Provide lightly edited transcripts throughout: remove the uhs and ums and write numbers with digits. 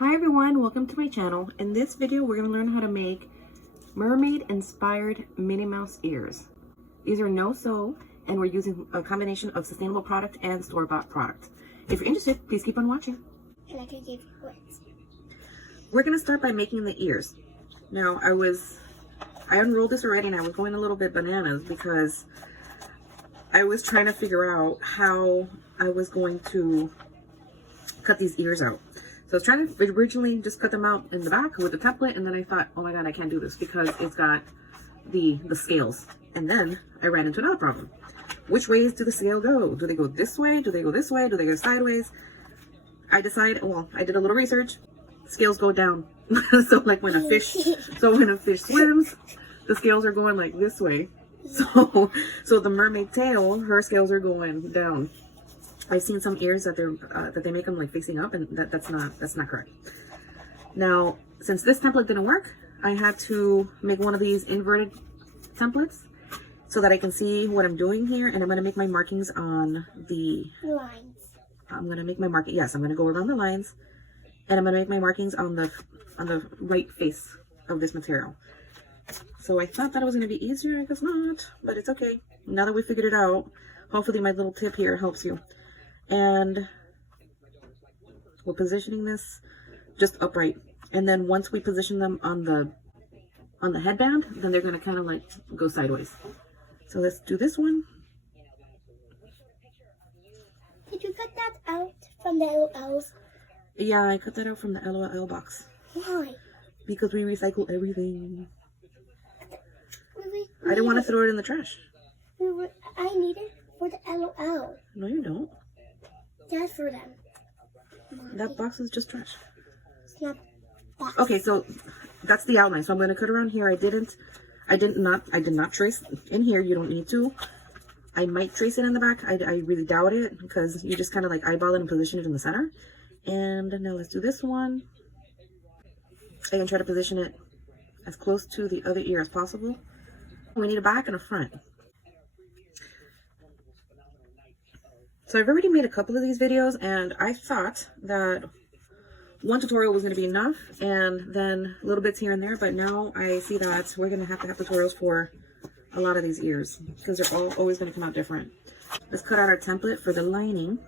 Hi everyone, welcome to my channel. In this video, we're going to learn how to make mermaid inspired Minnie Mouse ears. These are no-sew and we're using a combination of sustainable product and store-bought product. If you're interested, please keep on watching. And I can give you words. We're going to start by making the ears. Now, I unrolled this already and I was going a little bit bananas because I was trying to figure out how I was going to cut these ears out. So I was trying to originally just cut them out in the back with the template, and then I thought, oh my god, I can't do this because it's got the scales. And then I ran into another problem. Which ways do the scale go? Do they go this way? Do they go this way? Do they go sideways? I decided, well, I did a little research. Scales go down. So like when a fish swims, the scales are going like this way. So the mermaid tail, her scales are going down. I've seen some ears that they make them like facing up, and that's not correct. Now, since this template didn't work, I had to make one of these inverted templates so that I can see what I'm doing here, and I'm going to make my markings on the Lines. I'm going to make my marking. Yes, I'm going to go around the lines, and I'm going to make my markings on the right face of this material. So I thought that it was going to be easier. I guess not, but it's okay. Now that we figured it out, hopefully my little tip here helps you. And we're positioning this just upright, and then once we position them on the headband, then they're going to kind of like go sideways. So let's do this one. Did you cut that out from the LOLs? Yeah, I cut that out from the LOL box. Why? Because we recycle everything. I didn't want to throw it in the trash. I need it for the LOL. No, you don't. That's for them. That box is just trash. It's not box. Okay, so that's the outline. So I'm going to cut around here. I did not trace in here. You don't need to. I might trace it in the back. I really doubt it because you just kind of like eyeball it and position it in the center. And now let's do this one. I can try to position it as close to the other ear as possible. We need a back and a front. So I've already made a couple of these videos, and I thought that one tutorial was going to be enough, and then little bits here and there, but now I see that we're going to have tutorials for a lot of these ears, because they're always going to come out different. Let's cut out our template for the lining.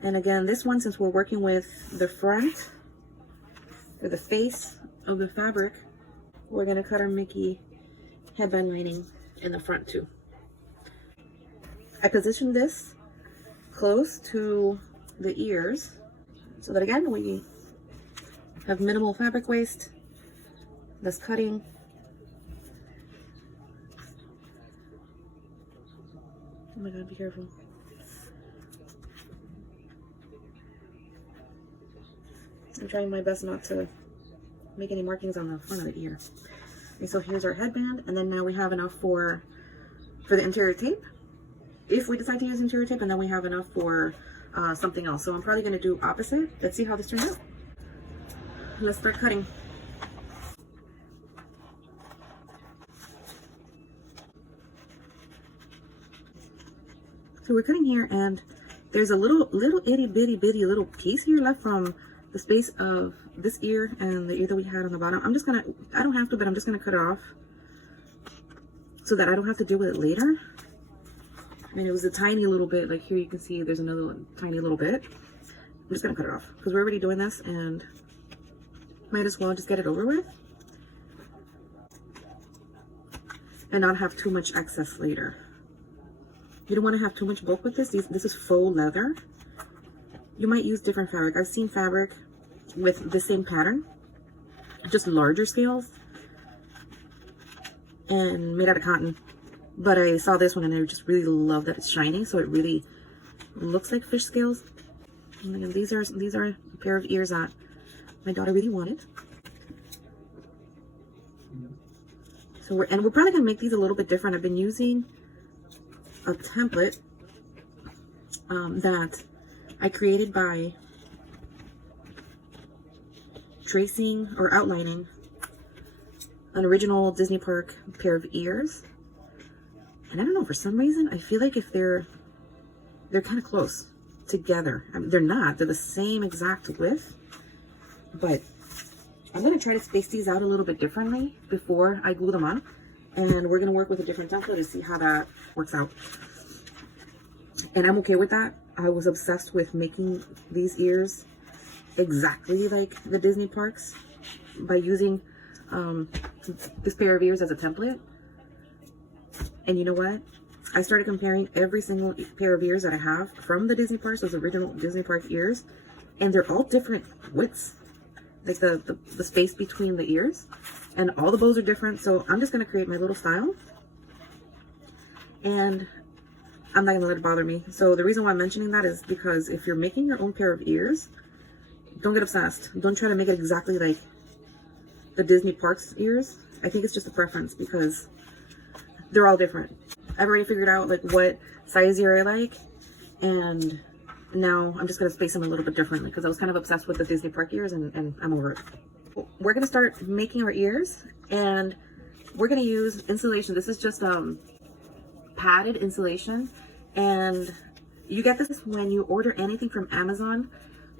And again, this one, since we're working with the front, or the face of the fabric, we're going to cut our Mickey headband lining in the front too. I positioned this close to the ears so that again we have minimal fabric waste, less cutting. Oh my god, be careful. I'm trying my best not to make any markings on the front of the ear. Okay, so here's our headband, and then now we have enough for the interior tape, if we decide to use interior tape, and then we have enough for something else. So I'm probably going to do opposite. Let's see how this turns out. Let's start cutting. So we're cutting here, and there's a little itty bitty little piece here left from the space of this ear and the ear that we had on the bottom. I don't have to, but I'm just gonna cut it off so that I don't have to deal with it later. I mean, it was a tiny little bit. Like here you can see there's another tiny little bit. I'm just gonna cut it off because we're already doing this and might as well just get it over with and not have too much excess later. You don't want to have too much bulk with this. This is faux leather. You might use different fabric. I've seen fabric with the same pattern, just larger scales and made out of cotton. But I saw this one and I just really love that it's shiny, so it really looks like fish scales. And again, these are a pair of ears that my daughter really wanted. So we're probably gonna make these a little bit different. I've been using a template that I created by tracing or outlining an original Disney Park pair of ears. And I don't know, for some reason, I feel like if they're kind of close together. I mean, they're not. They're the same exact width. but I'm going to try to space these out a little bit differently before I glue them on. And we're going to work with a different template to see how that works out. And I'm okay with that. I was obsessed with making these ears exactly like the Disney parks by using this pair of ears as a template. And you know what? I started comparing every single pair of ears that I have from the Disney parks, those original Disney park ears, and they're all different widths. Like the space between the ears, and all the bows are different. So I'm just going to create my little style, and I'm not going to let it bother me. So the reason why I'm mentioning that is because if you're making your own pair of ears, don't get obsessed. Don't try to make it exactly like the Disney parks ears. I think it's just a preference because they're all different. I've already figured out like what size ear I like, and now I'm just going to space them a little bit differently because I was kind of obsessed with the Disney park ears, and I'm over it. We're going to start making our ears, and we're going to use insulation. This is just padded insulation, and you get this when you order anything from Amazon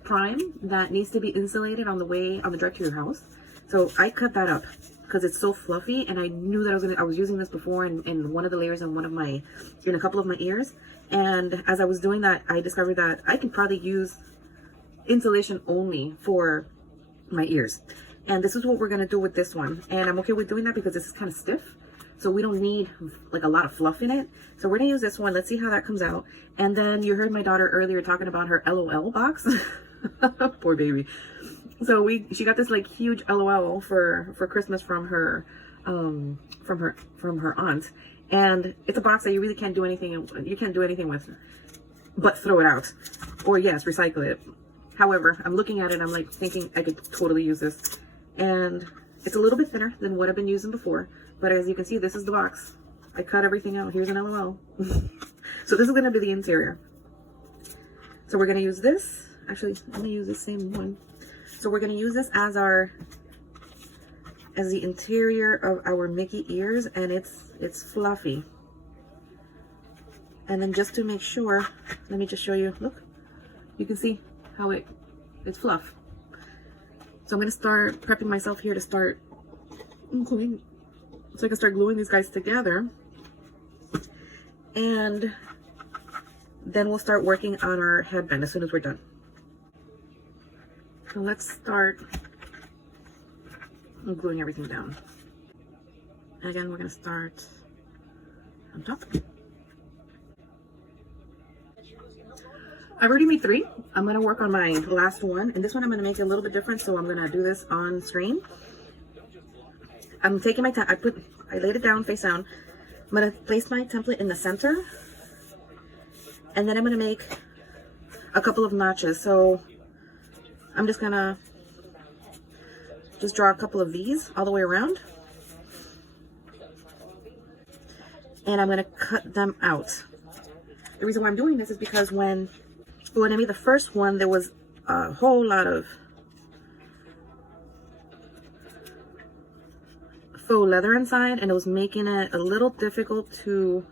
Prime that needs to be insulated on the drive to your house. So I cut that up because it's so fluffy, and I knew that I was using this before in one of the layers in a couple of my ears. And as I was doing that, I discovered that I can probably use insulation only for my ears. And this is what we're going to do with this one. And I'm okay with doing that because this is kind of stiff. So we don't need like a lot of fluff in it. So we're going to use this one. Let's see how that comes out. And then you heard my daughter earlier talking about her LOL box. Poor baby. So she got this like huge LOL for Christmas from her aunt. And it's a box that you really can't do anything with but throw it out, or yes, recycle it. However, I'm looking at it and I'm like thinking I could totally use this, and it's a little bit thinner than what I've been using before, but as you can see, this is the box. I cut everything out. Here's an LOL. So this is going to be the interior. So we're going to use this. Actually, I'm going to use the same one. So we're going to use this as the interior of our Mickey ears, and it's fluffy. And then just to make sure, let me just show you. Look, you can see how it's fluff. So I'm going to start prepping myself here to start gluing, so I can start gluing these guys together, and then we'll start working on our headband as soon as we're done. So let's start gluing everything down. And again, we're going to start on top. I've already made 3. I'm going to work on my last one, and this one I'm going to make it a little bit different, so I'm going to do this on screen. I'm taking my time. I laid it down face down. I'm going to place my template in the center, and then I'm going to make a couple of notches. So I'm just going to draw a couple of these all the way around, and I'm going to cut them out. The reason why I'm doing this is because when I made the first one, there was a whole lot of faux leather inside, and it was making it a little difficult to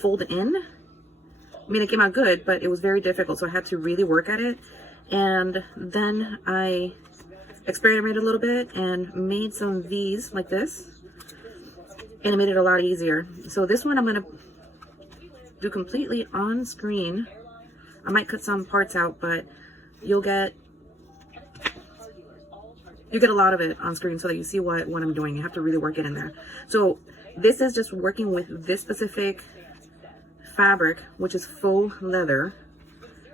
fold in. I mean, it came out good, but it was very difficult, so I had to really work at it. And then I experimented a little bit and made some V's like this, and it made it a lot easier. So this one I'm going to do completely on screen. I might cut some parts out, but you get a lot of it on screen so that you see what I'm doing. You have to really work it in there. So this is just working with this specific fabric, which is faux leather.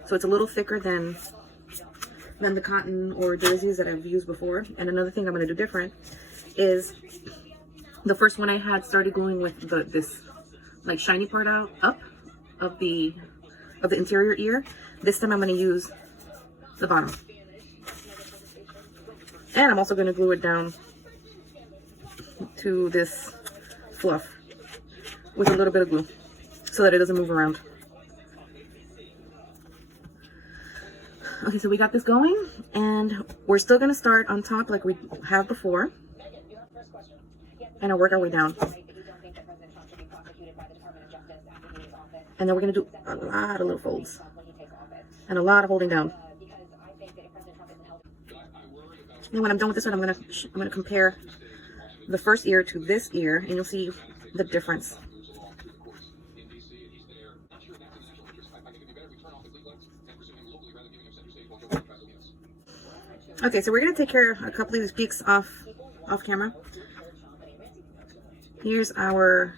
So it's a little thicker than the cotton or jerseys that I've used before. And another thing I'm going to do different is the first one I had started gluing with this like shiny part up of the interior ear. This time I'm going to use the bottom. And I'm also going to glue it down to this fluff with a little bit of glue so that it doesn't move around. Okay, so we got this going, and we're still going to start on top like we have before, and I'll work our way down. And then we're going to do a lot of little folds and a lot of holding down. And when I'm done with this one, I'm gonna compare the first ear to this ear, and you'll see the difference. Okay, so we're gonna take care of a couple of these peaks off camera. Here's our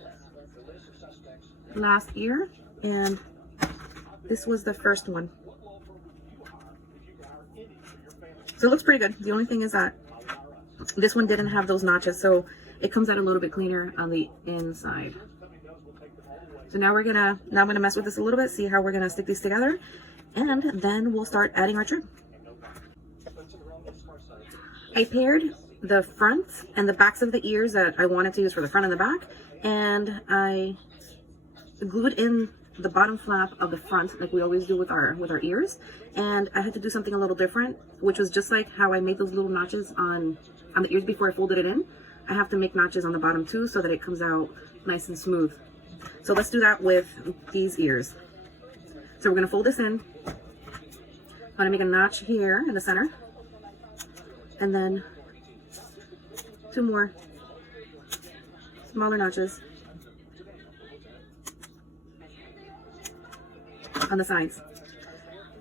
last ear, and this was the first one. So it looks pretty good. The only thing is that this one didn't have those notches, so it comes out a little bit cleaner on the inside. So now I'm gonna mess with this a little bit, see how we're gonna stick these together, and then we'll start adding our trim. I paired the front and the backs of the ears that I wanted to use for the front and the back, and I glued in the bottom flap of the front like we always do with our ears, and I had to do something a little different, which was just like how I made those little notches on the ears before I folded it in. I have to make notches on the bottom too so that it comes out nice and smooth. So let's do that with these ears. So we're gonna fold this in. I'm gonna make a notch here in the center, and then 2 more smaller notches on the sides.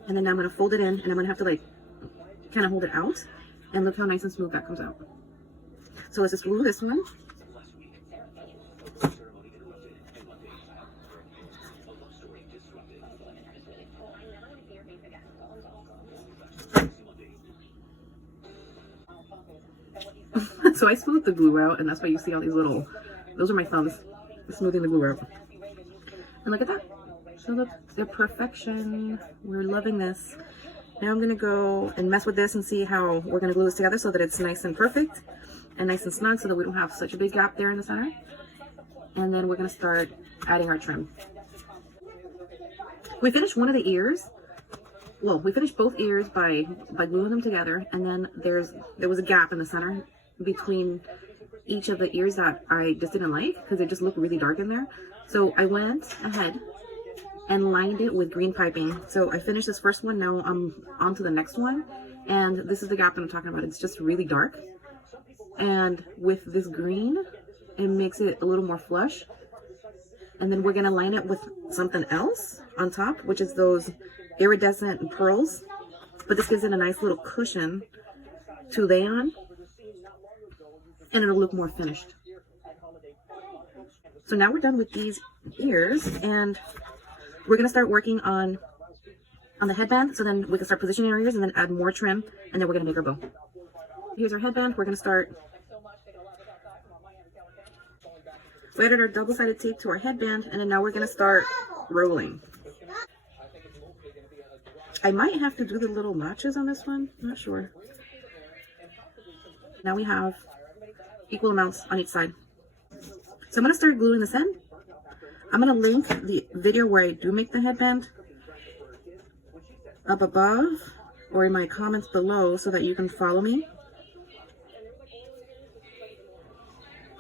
And then now I'm going to fold it in, and I'm going to have to like kind of hold it out, and look how nice and smooth that comes out. So let's just glue this one. So I smoothed the glue out, and that's why you see all these little, those are my thumbs, smoothing the glue out. And look at that. So look, they're perfection. We're loving this. Now I'm going to go and mess with this and see how we're going to glue this together so that it's nice and perfect and nice and snug, so that we don't have such a big gap there in the center. And then we're going to start adding our trim. We finished one of the ears. Well, we finished both ears by gluing them together, and then there was a gap in the center between each of the ears that I just didn't like because they just looked really dark in there. So I went ahead and lined it with green piping. So I finished this first one. Now I'm on to the next one, and this is the gap that I'm talking about. It's just really dark, and with this green it makes it a little more flush. And then we're gonna line it with something else on top, which is those iridescent pearls, but this gives it a nice little cushion to lay on, and it'll look more finished. So now we're done with these ears, and we're gonna start working on the headband, so then we can start positioning our ears and then add more trim, and then we're gonna make our bow. Here's our headband. We're gonna start. We added our double-sided tape to our headband, and then now we're gonna start rolling. I might have to do the little notches on this one, not sure. Now we have equal amounts on each side. So I'm gonna start gluing this in. I'm gonna link the video where I do make the headband up above or in my comments below so that you can follow me.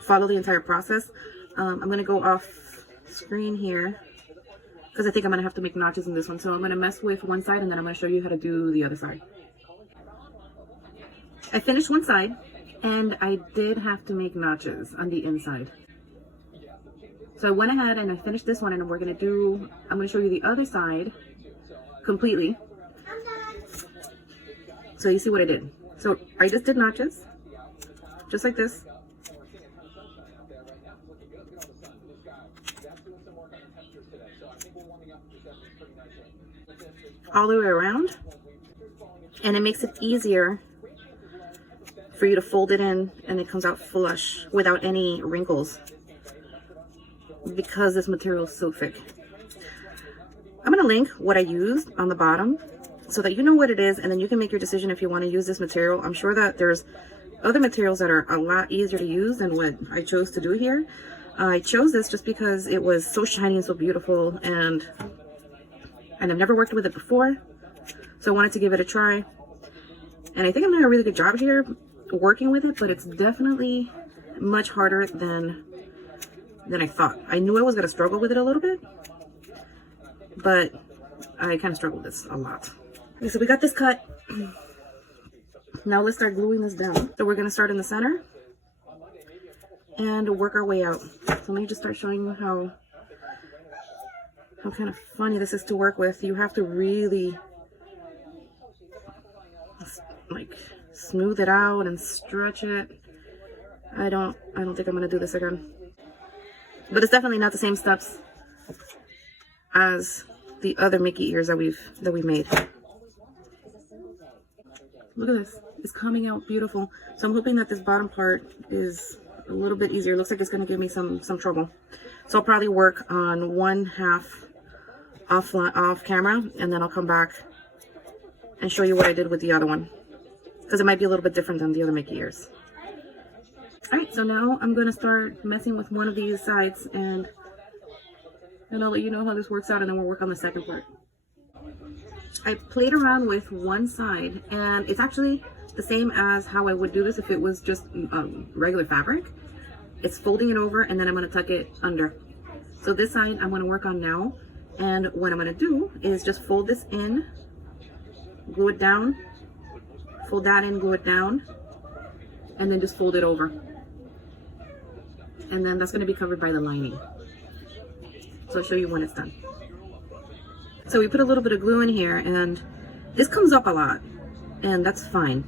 Follow the entire process. I'm gonna go off screen here because I think I'm gonna have to make notches in this one. So I'm gonna mess with one side, and then I'm gonna show you how to do the other side. I finished one side, and I did have to make notches on the inside. So I went ahead and I finished this one, and I'm gonna show you the other side completely. So you see what I did. So I just did notches, just like this. All the way around, and it makes it easier for you to fold it in, and it comes out flush without any wrinkles because this material is so thick. I'm going to link what I used on the bottom so that you know what it is, and then you can make your decision if you want to use this material. I'm sure that there's other materials that are a lot easier to use than what I chose to do here. I chose this just because it was so shiny and so beautiful, and I've never worked with it before, so I wanted to give it a try. And I think I'm doing a really good job here working with it, but it's definitely much harder than I thought. I knew I was going to struggle with it a little bit, but I kind of struggled with this a lot. Okay, so we got this cut. Now let's start gluing this down. So we're gonna start in the center and work our way out. So let me just start showing you how kind of funny this is to work with. You have to really like smooth it out and stretch it. I don't think I'm gonna do this again. But it's definitely not the same steps as the other Mickey ears that we made. Look at this. It's coming out beautiful. So I'm hoping that this bottom part is a little bit easier. It looks like it's going to give me some trouble. So I'll probably work on one half off camera, and then I'll come back and show you what I did with the other one, because it might be a little bit different than the other Mickey ears. Alright, so now I'm going to start messing with one of these sides, and I'll let you know how this works out, and then we'll work on the second part. I played around with one side, and it's actually the same as how I would do this if it was just regular fabric. It's folding it over, and then I'm going to tuck it under. So this side I'm going to work on now, and what I'm going to do is just fold this in, glue it down, fold that in, glue it down, and then just fold it over. And then that's going to be covered by the lining. So I'll show you when it's done. So we put a little bit of glue in here, and this comes up a lot, and that's fine.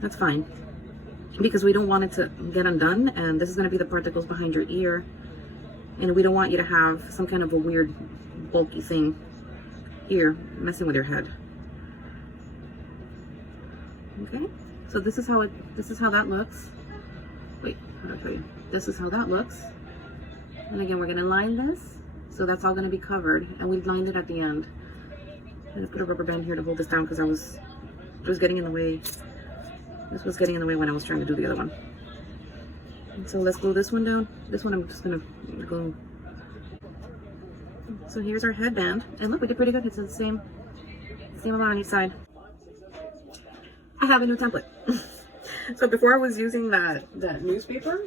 That's fine, because we don't want it to get undone, and this is going to be the part that goes behind your ear, and we don't want you to have some kind of a weird bulky thing here messing with your head. Okay, so this is how that looks. Wait, how do I show you? This is how that looks. And again, we're going to line this. So that's all going to be covered, and we've lined it at the end. I'm going to put a rubber band here to hold this down because it was getting in the way. This was getting in the way when I was trying to do the other one. And so let's glue this one down. This one I'm just going to glue. So here's our headband, and look, we did pretty good. It's the same amount on each side. I have a new template. So before I was using that newspaper,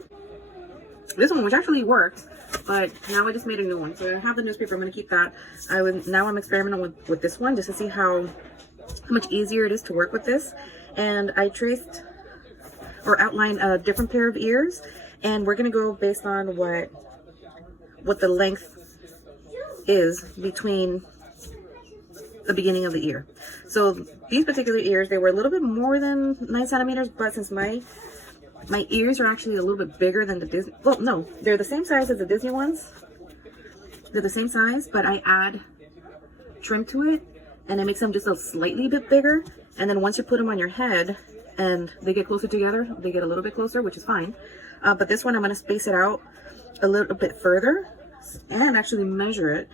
this one, which actually worked, but now I just made a new one. So I have the newspaper. I'm going to keep that. Now I'm experimenting with this one just to see how much easier it is to work with this. And I traced or outlined a different pair of ears, and we're going to go based on what the length is between the beginning of the ear. So these particular ears, they were a little bit more than 9 centimeters, but since my ears are actually a little bit bigger than the Disney. Well, no, they're the same size as the Disney ones. They're the same size, but I add trim to it, and it makes them just a slightly bit bigger. And then once you put them on your head and they get closer together, they get a little bit closer, which is fine. But this one, I'm going to space it out a little bit further and actually measure it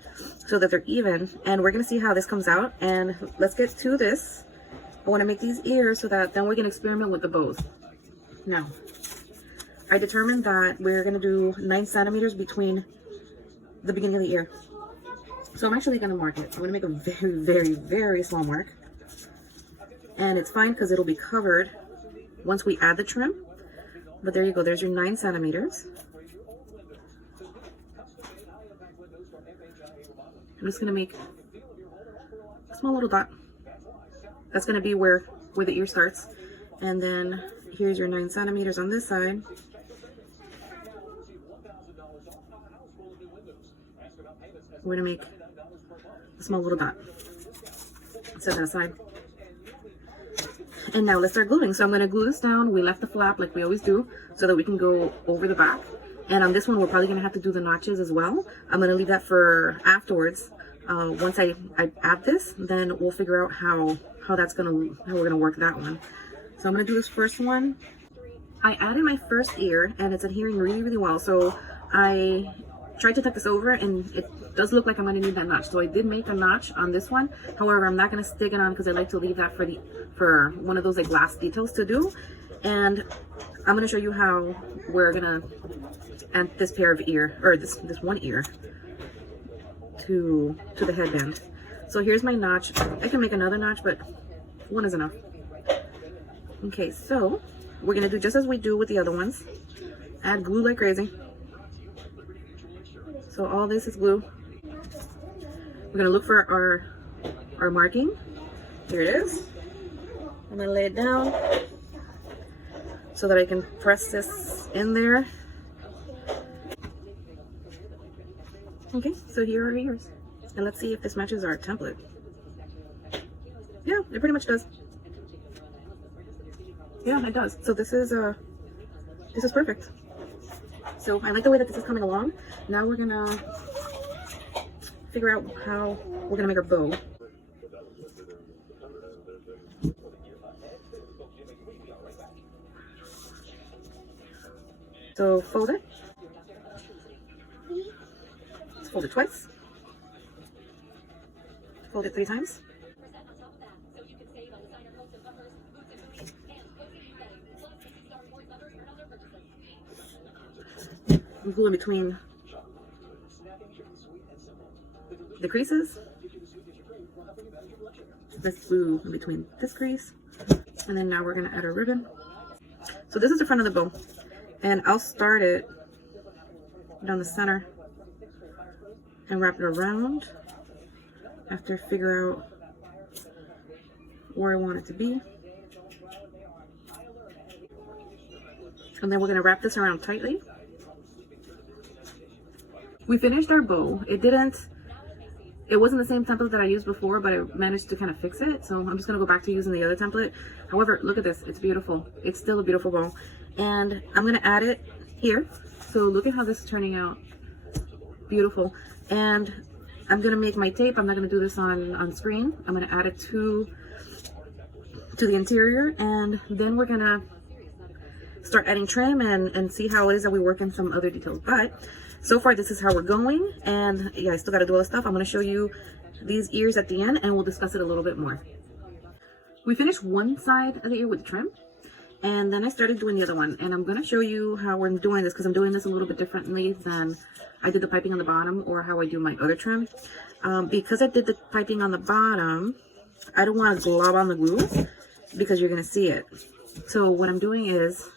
so that they're even. And we're going to see how this comes out. And let's get to this. I want to make these ears so that then we can experiment with the bows. Now, I determined that we're going to do 9 centimeters between the beginning of the ear. So I'm actually going to mark it. I'm going to make a very, very, very small mark. And it's fine because it'll be covered once we add the trim. But there you go. There's your 9 centimeters. I'm just going to make a small little dot. That's going to be where the ear starts. And then here's your 9 centimeters on this side. We're going to make a small little dot. Set that aside. And now let's start gluing. So I'm going to glue this down. We left the flap like we always do so that we can go over the back. And on this one, we're probably going to have to do the notches as well. I'm going to leave that for afterwards. Once I add this, then we'll figure out how we're going to work that one. So I'm going to do this first one. I added my first ear, and it's adhering really, really well. So I tried to tuck this over, and it does look like I'm going to need that notch. So I did make a notch on this one. However, I'm not going to stick it on because I like to leave that for one of those like glass details to do. And I'm going to show you how we're going to add this pair of ear, or this one ear to the headband. So here's my notch. I can make another notch, but one is enough. Okay, so we're going to do just as we do with the other ones. Add glue like crazy. So all this is glue. We're going to look for our marking. Here it is. I'm gonna lay it down so that I can press this in there. Okay, so here are yours. And let's see if this matches our template. Yeah, it pretty much does. Yeah, it does. So this is perfect. So I like the way that this is coming along. Now we're gonna figure out how we're gonna make our bow. So fold it. Let's fold it twice. Fold it 3 times. Glue in between the creases. Let's glue in between this crease. And then now we're going to add a ribbon. So this is the front of the bow. And I'll start it down the center and wrap it around after I figure out where I want it to be. And then we're going to wrap this around tightly. We finished our bow. It wasn't the same template that I used before, but I managed to kind of fix it. So I'm just going to go back to using the other template. However, look at this. It's beautiful. It's still a beautiful bow. And I'm going to add it here. So look at how this is turning out. Beautiful. And I'm going to make my tape. I'm not going to do this on screen. I'm going to add it to the interior. And then we're going to start adding trim and see how it is that we work in some other details. But so far, this is how we're going, and yeah, I still got to do all the stuff. I'm going to show you these ears at the end, and we'll discuss it a little bit more. We finished one side of the ear with trim, and then I started doing the other one, and I'm going to show you how I'm doing this, because I'm doing this a little bit differently than I did the piping on the bottom or how I do my other trim. Because I did the piping on the bottom, I don't want to glob on the glue, because you're going to see it. So what I'm doing is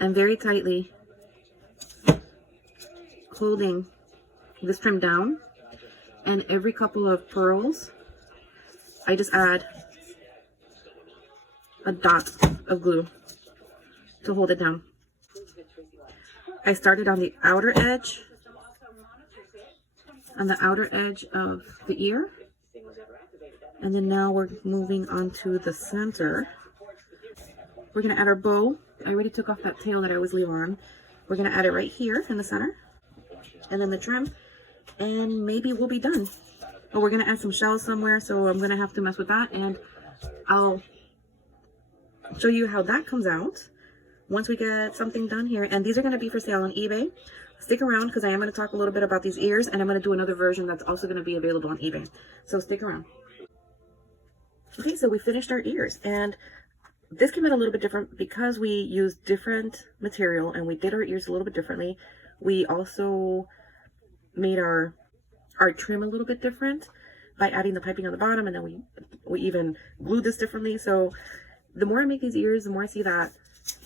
I'm very tightly holding this trim down, and every couple of pearls I just add a dot of glue to hold it down. I started on the outer edge of the ear, and then now we're moving on to the center. We're going to add our bow. I already took off that tail that I always leave on. We're going to add it right here in the center. And then the trim, and maybe we'll be done. But we're going to add some shells somewhere, so I'm going to have to mess with that, and I'll show you how that comes out once we get something done here. And these are going to be for sale on eBay. Stick around, because I am going to talk a little bit about these ears, and I'm going to do another version that's also going to be available on eBay. So stick around. Okay, so we finished our ears, and this came out a little bit different because we used different material, and we did our ears a little bit differently. We also made our trim a little bit different by adding the piping on the bottom, and then we even glued this differently. So the more I make these ears, the more I see that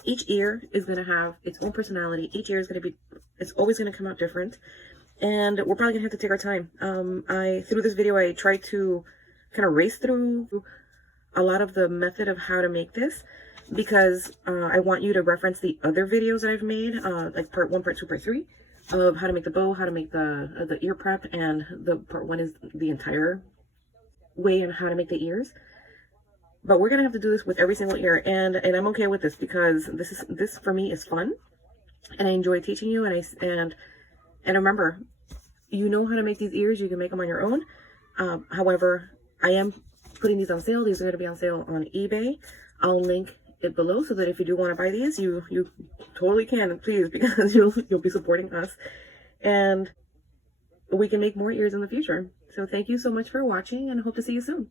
each ear is going to have its own personality. Each ear is going to be, it's always going to come out different, and we're probably going to have to take our time. Through this video, I tried to kind of race through a lot of the method of how to make this, because I want you to reference the other videos that I've made, like part 1, part 2, part 3, of how to make the bow, how to make the ear prep, and the part 1 is the entire way on how to make the ears. But we're gonna have to do this with every single ear, and I'm okay with this, because this for me is fun, and I enjoy teaching you. And remember, you know how to make these ears. You can make them on your own. However, I am putting these on sale. These are going to be on sale on eBay. I'll link it below, so that if you do want to buy these, you totally can, please, because you'll be supporting us, and we can make more ears in the future. So thank you so much for watching, and hope to see you soon.